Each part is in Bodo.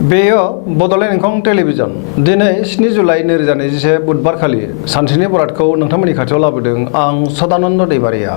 बेयो बड'लेण्ड इंखं टेलिभिजन दिनै 7 जुलाइ 2021 बुधबार खालि सानसेनि बरादखौ नोंथांमोननि खाथियाव लाबोदों आं सदानन्द दैबारिया।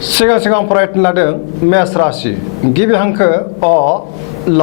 सिगां फरायनो लादों मेष राशि गिबि हांखो अ ल।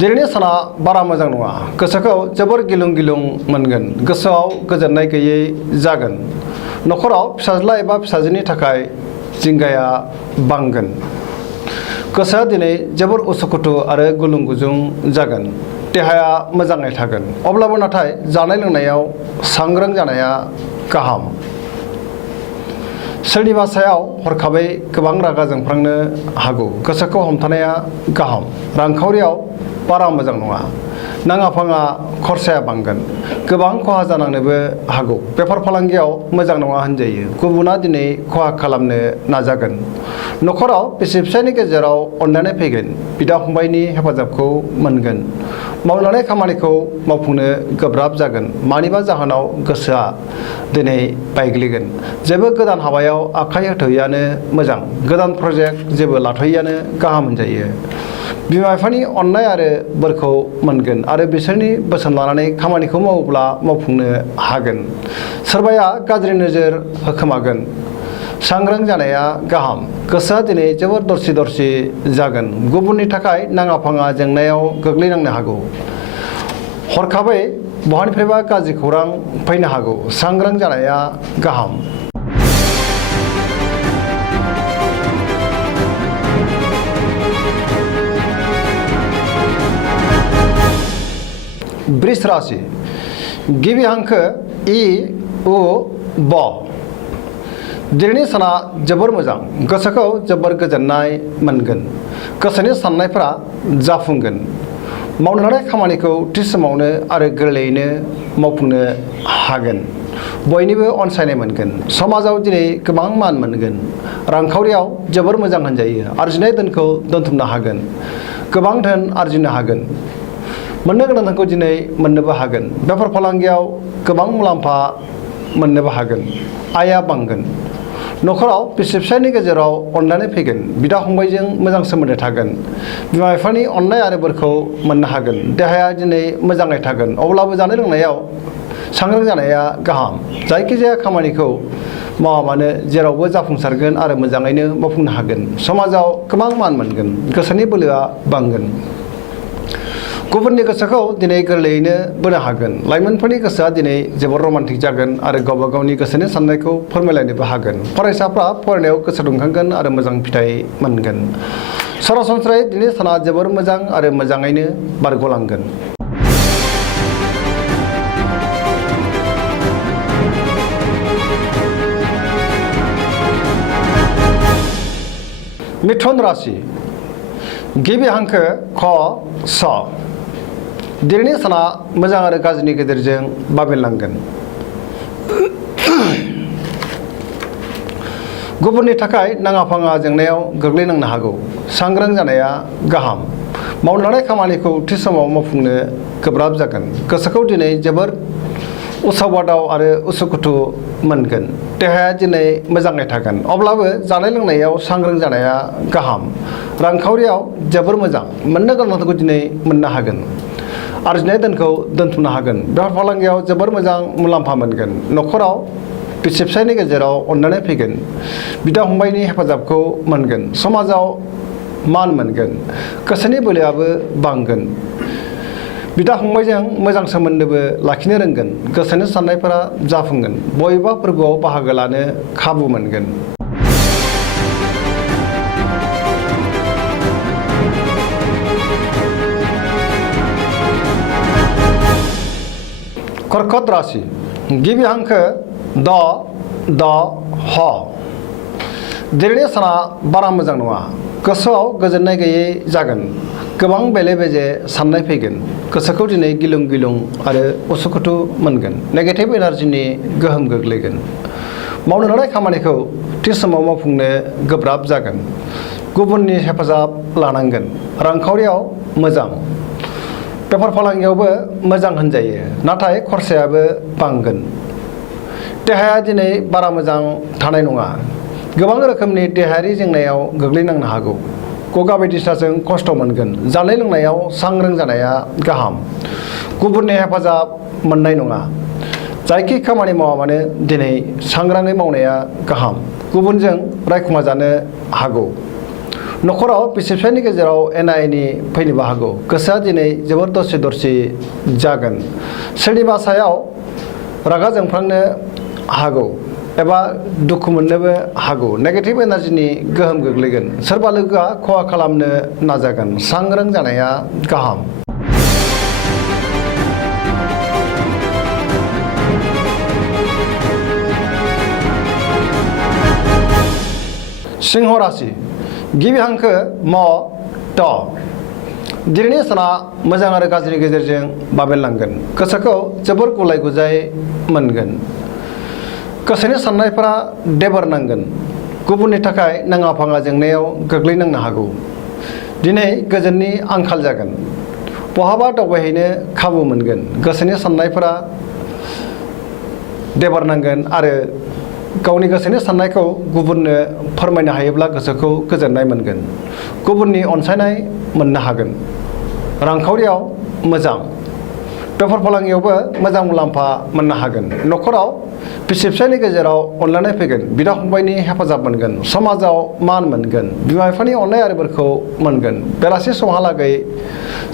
दिनैनि साना बारा मोजां नङा। गोसोखौ जोबोर गिलुं मोनगोन। गोसोआव गोजोननाय गैयै जागोन। नखराव फिसाज्ला एबा फिसाजोनि थाखाय जिंगाया बांगोन। गोसोआ दिनै जोबोर उसुखुथु आरो गुलुं गुजुं जागोन। देहाया मोजाङै थागोन। अब्लाबो नाथाय जानाय लोंनायाव सांग्रां जानाया गाहाम। सोरनिबा सायाव हरखाबै गोबां रागा जोंफ्लांनो हागौ। गोसोखौ हमथानाया गाहाम। रांखावरियाव बारा मोजां नङा। नाङा फाङा खरसाया बांगोन। गोबां खहा जानांनोबो हागौ। बेफार फालांगियाव मोजां नङा होनजायो। गुबुना दिनै खहा खालामनो नाजागोन। नखराव बिसि फिसायनि गेजेराव अनलायनाय फैगोन। बिदा फंबायनि हेफाजाबखौ मोनगोन। मावलांनाय खामानिखौ मावफुंनो गोब्राब जागोन। मानिबा जाहोनाव गोसोआ दिनै बायग्लिगोन। जेबो गोदान हाबायाव आखाइ होथ'यैआनो मोजां। गोदान प्रजेक्ट जेबो लाथ'यैआनो गाहाम होनजायो। बिमा बिफानि अननाय आरो बोरखौ मोनगोन आरो बिसोरनि बोसोन लानानै खामानिखौ मावोब्ला मावफुंनो हागोन। सोरबाया गाज्रि नोजोर होखोमागोन। सांग्रां जानाया गाहाम। गोसोआ दिनै जोबोर दरसि जागोन। गुबुननि थाखाय नाङा फाङा जेंनायाव गोग्लैनांनो हागौ। हरखाबै बहानिफ्रायबा गाज्रि खौरां फैनो हागौ। सांग्रां जानाया गाहाम। वृष राशि गिबि हांखो इ उ ब। दिनैनि साना जोबोर मोजां। गोसोखौ जोबोर गोजोननाय मोनगोन। गोसोनि साननायफोरा जाफुंगोन। मावनो लानाय खामानिखौ थि समावनो आरो गोरलैयैनो मावफुंनो हागोन। बयनिबो अनसायनाय मोनगोन। समाजाव दिनै गोबां मान मोनगोन। रांखावरियाव जोबोर मोजां होनजायो। आरजिनाय धोनखौ दोनथुमनो हागोन। गोबां धोन आरजिनो हागोन। मोननो गोनां धोनखौ दिनै मोननोबो हागोन। बेफार फालांगियाव गोबां मुलाम्फा मोननोबो हागोन। आयआ बांगोन। नखराव बिसि फिसायनि गेजेराव अनलायनाय फैगोन। बिदा फंबायजों मोजां सोमोन्दो थागोन। बिमा बिफानि अननाय आरो बोरखौ मोननो हागोन। देहाया दिनै मोजाङै थागोन। अब्लाबो जानाय लोंनायाव सांग्रां जानाया गाहाम। जायखिजाया खामानिखौ मावा मानो जेरावबो जाफुंसारगोन आरो मोजाङैनो मावफुंनो हागोन। समाजाव गोबां मान मोनगोन। गोसोनि बोलोआ बांगोन। गुबुननि गोसोखौ दिनै गोरलैयैनो बोनो हागोन। लाइमोनफोरनि गोसोआ दिनै जोबोर रमान्टिक जागोन आरो गावबा गावनि गोसोनि साननायखौ फोरमायलायनोबो हागोन। फरायसाफ्रा फरायनायाव गोसो दुंखांगोन आरो मोजां फिथाइ मोनगोन। सरासनस्रायै दिनै साना जोबोर मोजां आरो मोजाङैनो बारग'लांगोन। मिथुन राशि गिबि हांखो ख स। दिनैनि साना मोजां आरो गाज्रिनि गेजेरजों बाबेनलांगोन। गुबुननि थाखाय नाङा फाङा जेंनायाव गोग्लैनांनो हागौ। सांग्रां जानाया गाहाम। मावनो लानाय खामानिखौ थि समाव मावफुंनो गोब्राब जागोन। गोसोखौ दिनै जोबोर उसाव-बादाव आरो उसुखुथु मोनगोन। देहाया दिनै मोजाङै थागोन। अब्लाबो जानाय लोंनायाव सांग्रां जानाया गाहाम। रांखावरियाव जोबोर मोजां। मोननो गोनांखौ दिनै मोननो हागोन। आरजिनाय धोनखौ दोनथुमनो हागोन। बेफार फालांगियाव जोबोर मोजां मुलाम्फा मोनगोन। नखराव बिसि फिसायनि गेजेराव अनलायनाय फैगोन। बिदा फंबायनि हेफाजाबखौ मोनगोन। समाजाव मान मोनगोन। गोसोनि बोलोआबो बांगोन। बिदा फंबायजों मोजां सोमोन्दोबो लाखिनो रोंगोन। गोसोनि साननायफोरा जाफुंगोन। बबेबा फोरबोआव बाहागो लानो खाबु मोनगोन। कर्कट राशि गिबि हांखो द द ह। दिनैनि साना बारा मोजां नङा। गोसोआव गोजोननाय गैयै जागोन। गोबां बेले बेजे साननाय फैगोन। गोसोखौ दिनै गिलुं आरो उसुखुथु मोनगोन। नेगेटिभ एनार्जिनि गोहोम गोग्लैगोन। मावनो लानाय खामानिखौ थि समाव मावफुंनो गोब्राब जागोन। गुबुननि हेफाजाब लानांगोन। रांखावरियाव मोजां। बेफार फालांगियावबो मोजां होनजायो। नाथाय खरसायाबो बांगोन। देहाया दिनै बारा मोजां थानाय नङा। गोबां रोखोमनि देहायारि जेंनायाव गोग्लैनांनो हागौ। गगा बायदिसिनाजों खस्थ' मोनगोन। जानाय लोंनायाव सांग्रां जानाया गाहाम। गुबुननि हेफाजाब मोननाय नङा। जायखि खामानि मावा मानो दिनै सांग्राङै मावनाया गाहाम। गुबुनजों रायखुमा जानो हागौ। न'खराव बिसि फिसायनि गेजेराव एना एनि फैनोबो हागौ। गोसोआ दिनै जोबोर दरसि दरसि जागोन। सोरनिबा सायाव रागा जोंफ्लांनो हागौ एबा दुखु मोननोबो हागौ। नेगेटिभ एनार्जिनि गोहोम गोग्लैगोन। सोरबा लोगोआ खहा खालामनो नाजागोन। सांग्रां जानाया गाहाम। सिंह राशि गिबि हांखो म ट। दिनैनि साना मोजां आरो गाज्रिनि गेजेरजों बाबेनलांगोन। गोसोखौ जोबोर गुलाय गुजाय मोनगोन। गोसोनि साननायफोरा देबोर नांगोन। गुबुननि थाखाय नाङा फाङा जेंनायाव गोग्लैनांनो हागौ। दिनै गोजोननि आंखाल जागोन। बहाबा दावबायहैनो खाबु मोनगोन। गोसोनि साननायफोरा देबोर नांगोन आरो गावनि गोसोनि साननायखौ गुबुननो फोरमायनो हायोब्ला गोसोखौ गोजोननाय मोनगोन। गुबुननि अनसायनाय मोननो हागोन। रांखावरियाव मोजां। बेफार फालांगियावबो मोजां मुलाम्फा मोननो हागोन। न'खराव बिसि फिसायनि गेजेराव अनलायनाय फैगोन। बिदा फंबायनि हेफाजाब मोनगोन। समाजाव मान मोनगोन। बिमा बिफानि अननाय आरो बोरखौ मोनगोन। बेलासि समहालागै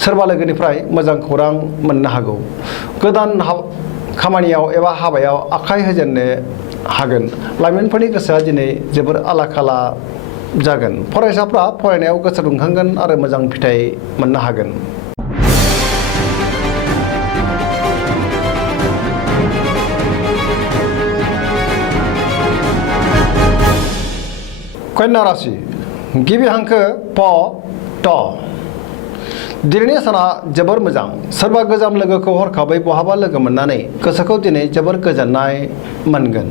सोरबा लोगोनिफ्राय मोजां खौरां मोननो हागौ। गोदान खामानियाव एबा हाबायाव आखाइ होजेननो हागोन। लाइमोनफोरनि गोसोआ दिनै जोबोर आला खाला जागोन। फरायसाफ्रा फरायनायाव गोसो दुंखांगोन आरो मोजां फिथाइ मोननो हागोन। कन्या राशि गिबि हांखो प ट। दिनैनि साना जोबोर मोजां। सोरबा गोजाम लोगोखौ हरखाबै बहाबा लोगो मोननानै गोसोखौ दिनै जोबोर गोजोननाय मोनगोन।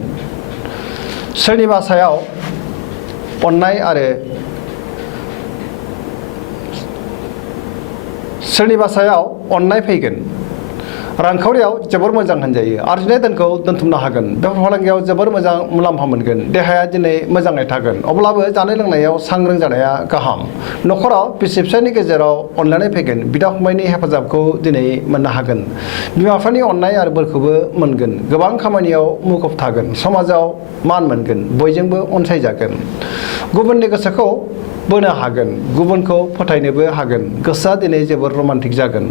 सोरनिबा सायाव अननाय आरो सोरनिबा सायाव अननाय फैगोन। रांखावरियाव जोबोर मोजां होनजायो। आरजिनाय धोनखौ दोनथुमनो हागोन। बेफार फालांगियाव जोबोर मोजां मुलाम्फा मोनगोन। देहाया दिनै मोजाङै थागोन। अब्लाबो जानाय लोंनायाव सांग्रां जानाया गाहाम। न'खराव बिसि फिसायनि गेजेराव अनलायनाय फैगोन। बिदा फंबायनि हेफाजाबखौ दिनै मोननो हागोन। बिमा बिफानि अननाय आरो बोरखौबो मोनगोन। गोबां खामानियाव मुखुब थागोन। समाजाव मान मोनगोन। बयजोंबो अनसायजागोन। गुबुननि गोसोखौ बोनो हागोन। गुबुनखौ फोथायनोबो हागोन। गोसोआ दिनै जोबोर रमान्टिक जागोन।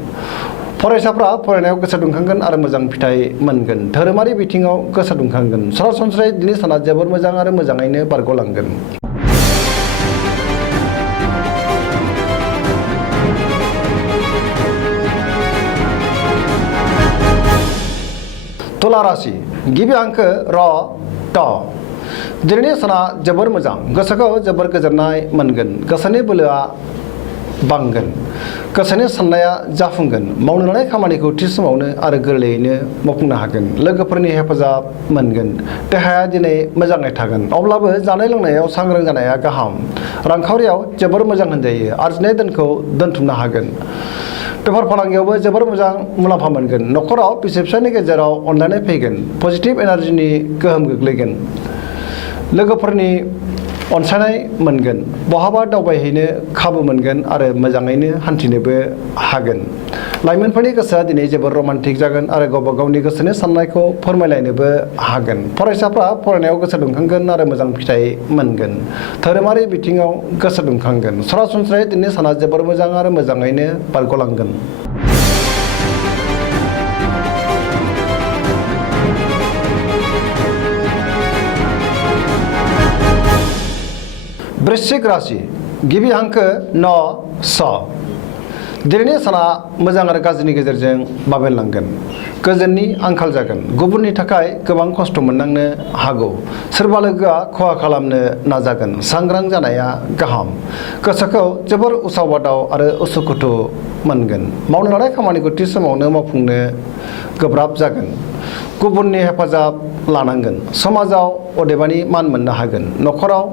फरायसाफ्रा फरायनायाव गोसो दुंखांगोन आरो मोजां फिथाइ मोनगोन। धोरोमारि बिथिङाव गोसो दुंखांगोन। सरासनस्रायै दिनै साना जोबोर मोजां आरो मोजाङैनो बारग'लांगोन। तुला राशि गिबि हांखो र ट। दिनैनि साना जोबोर मोजां। गोसोखौ जोबोर गोजोननाय मोनगोन। गोसोनि बोलोआ बांगोन। गोसोनि साननाया जाफुंगोन। मावनो लानाय खामानिखौ थि समावनो आरो गोरलैयैनो मावफुंनो हागोन। लोगोफोरनि हेफाजाब मोनगोन। देहाया दिनै मोजाङै थागोन। अब्लाबो जानाय लोंनायाव सांग्रां जानाया गाहाम। रांखावरियाव जोबोर मोजां होनजायो। आरजिनाय धोनखौ दोनथुमनो हागोन। बेफार फालांगियावबो जोबोर मोजां मुलाम्फा मोनगोन। न'खराव बिसि फिसायनि गेजेराव अनलायनाय फैगोन। पजिटिभ एनार्जिनि गोहोम गोग्लैगोन। लोगोफोरनि अनसायनाय मोनगोन। बहाबा दावबायहैनो खाबु मोनगोन आरो मोजाङैनो हान्थिनोबो हागोन। लाइमोनफोरनि गोसोआ दिनै जोबोर रमान्टिक जागोन आरो गावबा गावनि गोसोनि साननायखौ फोरमायलायनोबो हागोन। फरायसाफ्रा फरायनायाव गोसो दुंखांगोन आरो मोजां फिथाइ मोनगोन। धोरोमारि बिथिङाव गोसो दुंखांगोन। सरासनस्रायै दिनै साना जोबोर मोजां आरो मोजाङैनो बारग'लांगोन। वृश्चिक राशि गिबि हांखो न स। दिनैनि साना मोजां आरो गाज्रिनि गेजेरजों बाबेनलांगोन। गोजोननि आंखाल जागोन। गुबुननि थाखाय गोबां खस्थ' मोननांनो हागौ। सोरबा लोगोआ खहा खालामनो नाजागोन। सांग्रां जानाया गाहाम। गोसोखौ जोबोर उसाव बादाव आरो उसुखुथु मोनगोन। मावनो लानाय खामानिखौ थि समावनो मावफुंनो गोब्राब जागोन। गुबुननि हेफाजाब लानांगोन। समाजाव अदेबानि मान मोननो हागोन। न'खराव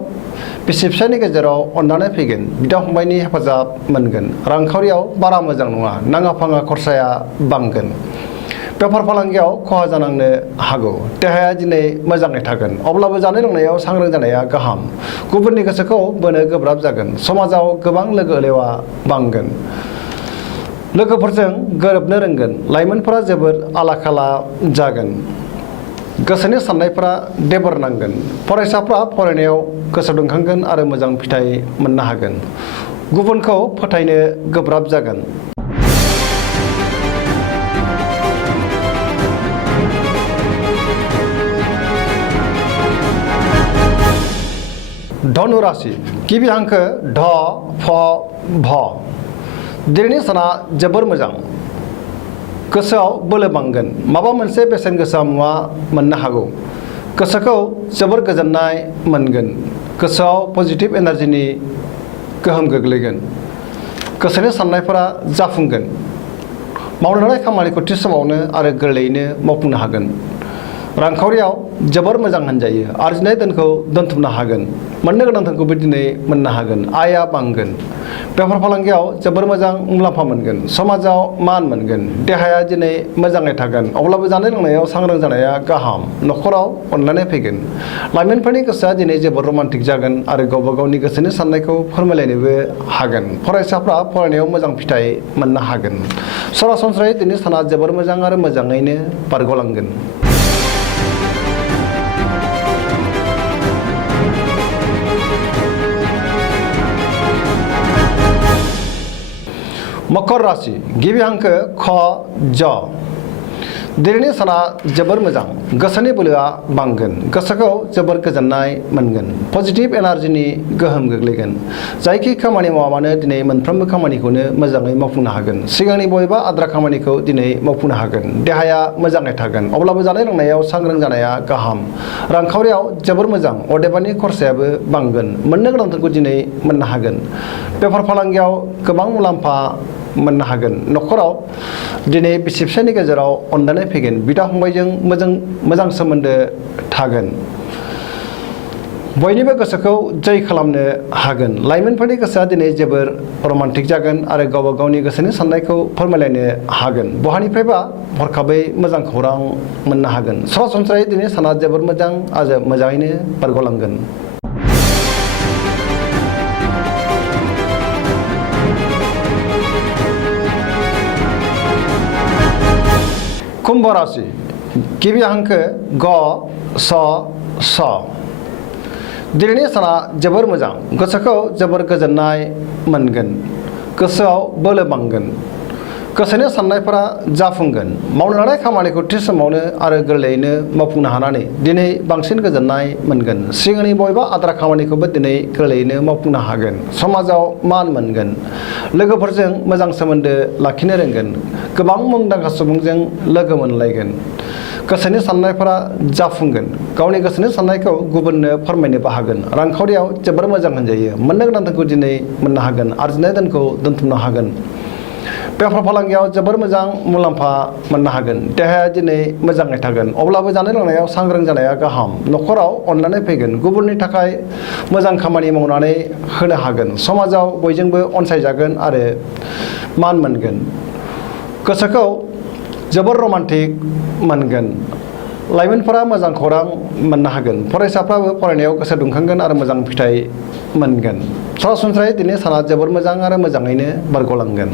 बिसि फिसायनि गेजेराव अननानै फैगोन। बिदा फंबायनि हेफाजाब मोनगोन। रांखावरियाव बारा मोजां नङा। नाङा फाङा खरसाया बांगोन। बेफार फालांगियाव खहा जानांनो हागौ। देहाया दिनै मोजाङै थागोन, अब्लाबो जानाय लोंनायाव सांग्रां जानाया गाहाम। गुबुननि गोसोखौ बोनो गोब्राब जागोन। समाजाव गोबां लोगो लेवा बांगोन। लोगोफोरजों गोरोबनो रोंगोन। लाइमोनफोरा जोबोद आला खाला जागोन। गोसोनि साननायफोरा देबोर नांगोन। फरायसाफ्रा फरायनायाव गोसो दुंखांगोन आरो मोजां फिथाइ मोननो हागोन। गुबुनखौ फोथायनो गोब्राब जागोन। धनु राशि गिबि हांखो ध फ भ। दिनैनि साना जोबोर मोजां। गोसोआव बोलो बांगोन। माबा मोनसे बेसेन गोसा मुवा मोननो हागौ। गोसोखौ जोबोर गोजोननाय मोनगोन। गोसोआव पजिटिभ एनार्जिनि गोहोम गोग्लैगोन। गोसोनि साननायफोरा जाफुंगोन। मावनो लानाय खामानिखौ थि समावनो आरो गोरलैयैनो मावफुंनो हागोन। रांखावरियाव जोबोर मोजां होनजायो। आरजिनाय धोनखौ दोनथुमनो हागोन। मोननो गोनां धोनखौबो दिनै मोननो हागोन। आयआ बांगोन। बेफार फालांगियाव जोबोर मोजां मुलाम्फा मोनगोन। समाजाव मान मोनगोन। देहाया दिनै मोजाङै थागोन, अब्लाबो जानाय लोंनायाव सांग्रां जानाया गाहाम। न'खराव अनलायनाय फैगोन। लाइमोनफोरनि गोसोआ दिनै जोबोर रमान्टिक जागोन आरो गावबा गावनि गोसोनि साननायखौ फोरमायलायनोबो हागोन। फरायसाफ्रा फरायनायाव मोजां फिथाइ मोननो हागोन। सरासनस्रायै दिनै साना जोबोर मोजां आरो मोजाङैनो बारग'लांगोन। मकर राशि गिबि हांखो ख ज। दिनैनि साना जोबोर मोजां। गोसोनि बोलोआ बांगोन। गोसोखौ जोबोर गोजोननाय मोनगोन। पजिटिभ एनार्जिनि गोहोम गोग्लैगोन। जायखि खामानि मावा मानो दिनै मोनफ्रोमबो खामानिखौनो मोजाङै मावफुंनो हागोन। सिगांनि बबेबा आद्रा खामानिखौ दिनै मावफुंनो हागोन। देहाया मोजाङै थागोन, अब्लाबो जानाय लोंनायाव सांग्रां जानाया गाहाम। रांखावरियाव जोबोर मोजां, अदेबानि खरसायाबो बांगोन। मोननो गोनांफोरखौ दिनै मोननो हागोन। बेफार फालांगियाव गोबां मुलाम्फा मोननो हागोन। न'खराव दिनै बिसि फिसायनि गेजेराव अनलायनाय फैगोन। बिदा फंबायजों मोजां सोमोन्दो थागोन। बयनिबो गोसोखौ जै खालामनो हागोन। लाइमोनफोरनि गोसोआ दिनै जोबोर रमान्टिक जागोन आरो गावबा गावनि गोसोनि साननायखौ फोरमायलायनो हागोन। बहानिफ्रायबा हरखाबै मोजां खौरां मोननो हागोन। सरासनस्रायै दिनै साना जोबोर मोजां आरो मोजाङैनो बारग'लांगोन। कुम्भ राशि गिबि हांखो ग स स। दिनैनि साना जोबोर मोजां। गोसोखौ जोबोर गोजोननाय मोनगोन। गोसोआव बोलो बांगोन। गोसोनि साननायफोरा जाफुंगोन। मावनो लानाय खामानिखौ थि समावनो आरो गोरलैयैनो मावफुंनो हानानै दिनै बांसिन गोजोननाय मोनगोन। सिगांनि बबेबा आद्रा खामानिखौबो दिनै गोरलैयैनो मावफुंनो हागोन। समाजाव मान मोनगोन। लोगोफोरजों मोजां सोमोन्दो लाखिनो रोंगोन। गोबां मुंदांखा सुबुंजों लोगो मोनलायगोन। गोसोनि साननायफोरा जाफुंगोन। गावनि गोसोनि साननायखौ गुबुननो फोरमायनोबो हागोन। रांखावरियाव जोबोर मोजां होनजायो। मोननो गोनां धोनखौ दिनै मोननो हागोन। आरजिनाय धोनखौ दोनथुमनो हागोन। बेफार फालांगियाव जोबोर मोजां मुलाम्फा मोननो हागोन। देहाया दिनै मोजाङै थागोन, अब्लाबो जानाय लोंनायाव सांग्रां जानाया गाहाम। न'खराव अनलायनाय फैगोन। गुबुननि थाखाय मोजां खामानि मावनानै होनो हागोन। समाजाव बयजोंबो अनसायजागोन आरो मान मोनगोन। गोसोखौ जोबोर रमान्टिक मोनगोन। लाइमोनफोरा मोजां खौरां मोननो हागोन। फरायसाफ्राबो फरायनायाव गोसो दुंखांगोन आरो मोजां फिथाइ मोनगोन। सरासनस्रायै दिनै साना जोबोर मोजां आरो मोजाङैनो बारग'लांगोन।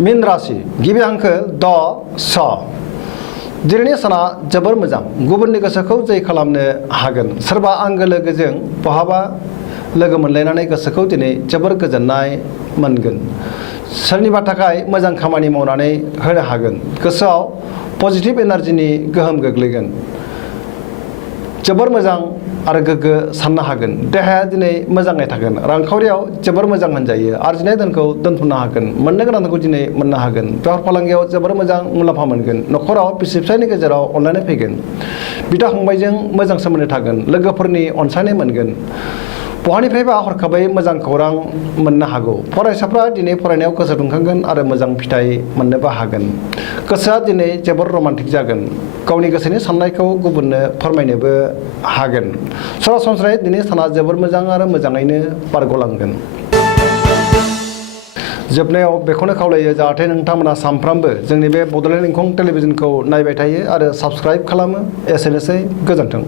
मीन राशि गिबि हांखो द स। दिनैनि साना जोबोर मोजां। गुबुननि गोसोखौ जै खालामनो हागोन। सोरबा आंगो लोगोजों बहाबा लोगो मोनलायनानै गोसोखौ दिनै जोबोर गोजोननाय मोनगोन। सोरनिबा थाखाय मोजां खामानि मावनानै होनो हागोन। गोसोआव पजिटिभ एनार्जिनि गोहोम गोग्लैगोन। जोबोर मोजां आरो गोग्गो साननो हागोन। देहाया दिनै मोजाङै थागोन। रांखावरियाव जोबोर मोजां होनजायो। आरजिनाय धोनखौ दोनथुमनो हागोन। मोननो गोनां धोनखौ दिनै मोननो हागोन। बेफार फालांगियाव जोबोर मोजां मुलाम्फा मोनगोन। न'खराव बिसि फिसायनि गेजेराव अनलायनाय फैगोन। बिदा फंबायजों मोजां सोमोन्दो थागोन। लोगोफोरनि अनसायनाय मोनगोन। बहानिफ्रायबा हरखाबै मोजां खौरां मोननो हागौ। फरायसाफ्रा दिनै फरायनायाव गोसो दुंखांगोन आरो मोजां फिथाइ मोननोबो हागोन। गोसोआ दिनै जोबोर रमान्टिक जागोन। गावनि गोसोनि साननायखौ गुबुननो फोरमायनोबो हागोन। सरासनस्रायै दिनै साना जोबोर मोजां आरो मोजाङैनो बारग'लांगोन। जोबनायाव बेखौनो खावलायो जाहाथे नोंथांमोना सानफ्रामबो जोंनि बे बड'लेण्ड इंखं टेलिभिजनखौ नायबाय थायो आरो साबस्क्राइब खालामो। एसेनोसै, गोजोन्थों।